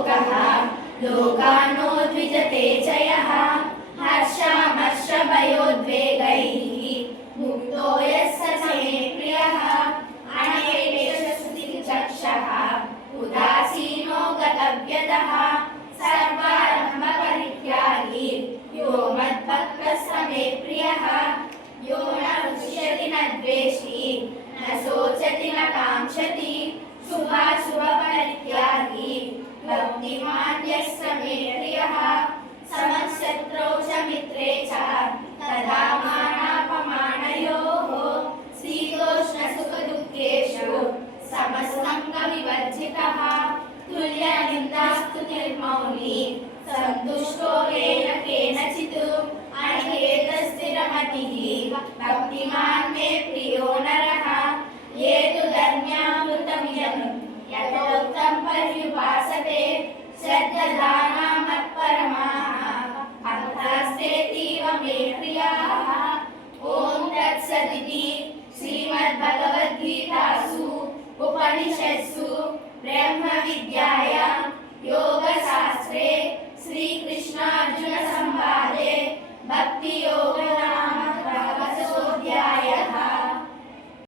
लोकः लोकानो द्विजते च यः हर्षामर्षभयोद्वेगैः मुक्तो यः स च मे प्रियः अनपेक्षस्तुतिर्चक्षः उदासीनो गतव्यतः सर्वारम्भपरित्यागी यो मद्भक्तः स मे प्रियः यो न हृष्यति न द्वेष्टि न शोचति न काङ्क्षति शुभाशुभपरित्यागी भक्तिमान् यः स मे प्रियः समशत्रौ च मित्रे च तदा मानापमानयोः शीतोष्णसुखदुःखेषु समसङ्गविवर्जितः तुल्यनिन्दास्तुतिर्मौनी सन्तुष्टो येन केनचित् अनिकेतस्थिरमतिः भक्तिमान् मे प्रियो नरः ये तु धर्म्यामृतमिदं यथोक्तं पर्युपासते श्रद्धदाना मत्परमाः भक्तास्तेतीव मे प्रियाः। ॐ तत्सदिति श्रीमद्भगवद्गीतासु